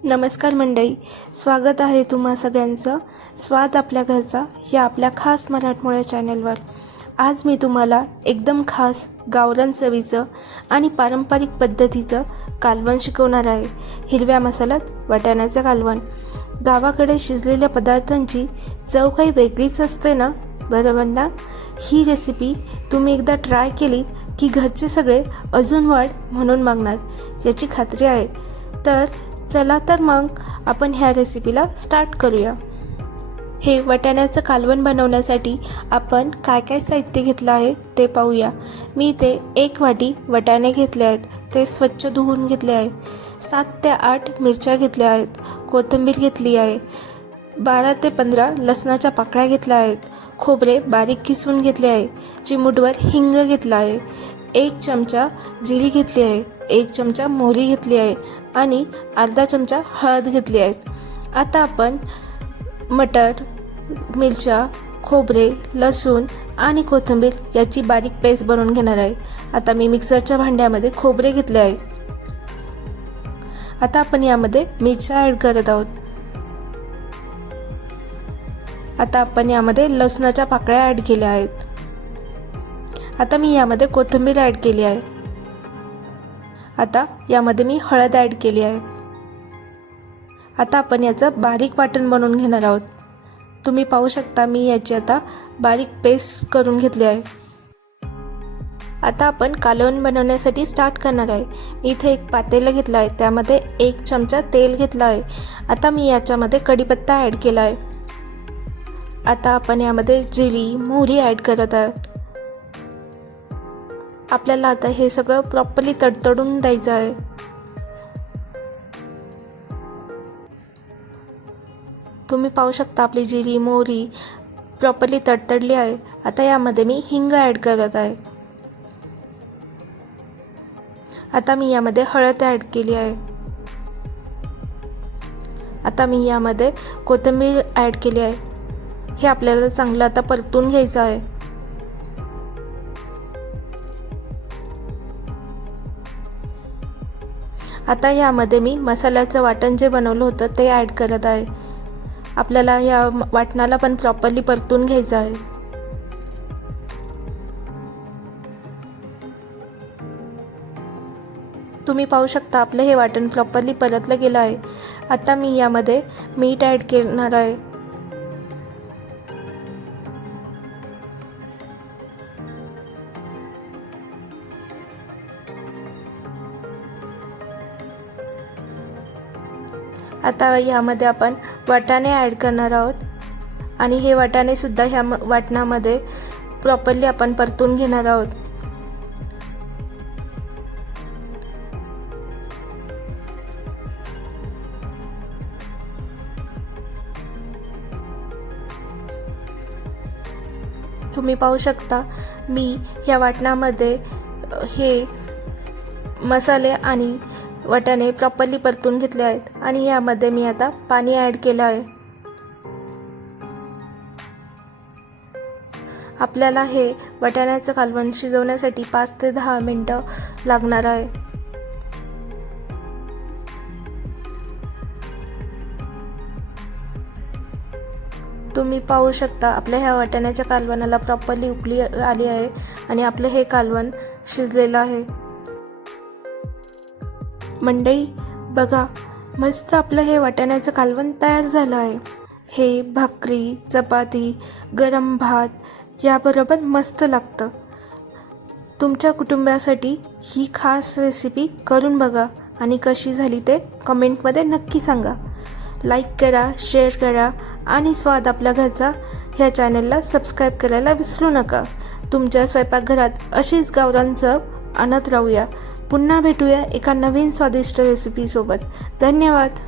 नमस्कार मंडळी, स्वागत आहे तुम्हा सगळ्यांचं स्वाद आपल्या घरचा या आपल्या खास मराठमोळ्या चॅनलवर। आज मी तुम्हाला एकदम खास गावरान चवीचं आणि पारंपरिक पद्धतीचं कालवण शिकवणार आहे। हिरव्या मसाल्यात वाटाण्याचं कालवण। गावाकडे शिजलेल्या पदार्थांची चव काही वेगळीच असते ना, बरोबर ना? ही रेसिपी तुम्ही एकदा ट्राय केलीत की घरचे सगळे अजून वाढ म्हणून मागणार याची खात्री आहे। तर चला तर मग आपण ह्या रेसिपीला स्टार्ट करूया। हे वाटाण्याचं कालवण बनवण्यासाठी आपण काय काय साहित्य घेतलं आहे ते पाहूया। मी इथे 1 वाटी वाटाणे घेतले आहेत, ते स्वच्छ धुवून घेतले आहे। 7 ते 8 मिरच्या घेतल्या आहेत, कोथिंबीर घेतली आहे, 12 ते 15 लसणाच्या पाकळ्या घेतल्या आहेत, खोबरे बारीक किसून घेतले आहे, चिमूटभर हिंग घेतला आहे, 1 चमचा जिरी घेतली आहे, 1 चमचा मोहरी घेतली आहे आणि अर्धा चमचा हळद घेतली आहे। आता आपण मटर, मिरच्या, खोबरे, लसूण आणि कोथिंबीर याची बारीक पेस्ट बनवून घेणार आहे। आता मी मिक्सरच्या भांड्यामध्ये खोबरे घेतले आहे। आता आपण यामध्ये मिरच्या ॲड करत आहोत। आता आपण यामध्ये लसणाच्या पाकळ्या ॲड केल्या आहेत। आता मी यामध्ये कोथिंबीर ॲड केली आहे। आता यामध्ये मी हळद ॲड केली आहे। आता आपण याचं बारीक वाटण बनवून घेणार आहोत। तुम्ही पाहू शकता मी याची आता बारीक पेस्ट करून घेतली आहे। आता आपण कालवण बनवण्यासाठी स्टार्ट करणार आहे। इथे एक पातेलं घेतलं आहे, त्यामध्ये 1 चमचा तेल घेतला आहे। आता मी याच्यामध्ये कढीपत्ता ॲड केला आहे। आता आपण यामध्ये जिरी, मोहरी ॲड करत आहोत। आपल्याला आता हे सगळं प्रॉपरली तडतडून द्यायचं आहे। तुम्ही पाहू शकता आपली जिरी, मोहरी प्रॉपरली तडतडली आहे। आता यामध्ये मी हिंग ॲड करत आहे। आता मी यामध्ये हळद ॲड केली आहे। आता मी यामध्ये कोथिंबीर ॲड केली आहे। हे आपल्याला चांगलं आता परतून घ्यायचं आहे। आता यामध्ये मी मसाल्याचं वाटण जे बनवलं होतं ते ॲड करत आहे। आपल्याला या वाटणाला पण प्रॉपरली परतून घ्यायचं आहे। तुम्ही पाहू शकता आपलं हे वाटण प्रॉपरली परतलं गेलं आहे। आता मी यामध्ये मीठ ॲड करणार आहे। आता यामध्ये आपण वाटाणे ॲड करणार आहोत आणि हे वाटाणे सुद्धा ह्या वाटणामध्ये प्रॉपरली आपण परतून घेणार आहोत। तुम्ही पाहू शकता मी ह्या वाटणामध्ये हे मसाले आणि वाटाणे प्रॉपरली परतून घेतले आहेत आणि यामध्ये मी आता पाणी ॲड केलं आहे। आपल्याला हे वाटाण्याचं कालवण शिजवण्यासाठी 5 ते 10 मिनिटं लागणार आहे। तुम्ही पाहू शकता आपल्या ह्या वाटाण्याच्या कालवणाला प्रॉपरली उकळी आली आहे आणि आपलं हे कालवण शिजलेलं आहे। मंडळी बघा, मस्त आपलं हे वाटाण्याचं कालवण तयार झालं आहे। हे भाकरी, चपाती, गरम भात याबरोबर मस्त लागतं। तुमच्या कुटुंबासाठी ही खास रेसिपी करून बघा आणि कशी झाली ते कमेंटमध्ये नक्की सांगा। लाईक करा, शेअर करा आणि स्वाद आपल्या घरचा ह्या चॅनलला सबस्क्राईब करायला विसरू नका। तुमच्या स्वयंपाकघरात अशीच गावरान चव आणत राहूया। पुन्हा भेटूया एका नवीन स्वादिष्ट रेसिपीसोबत। धन्यवाद।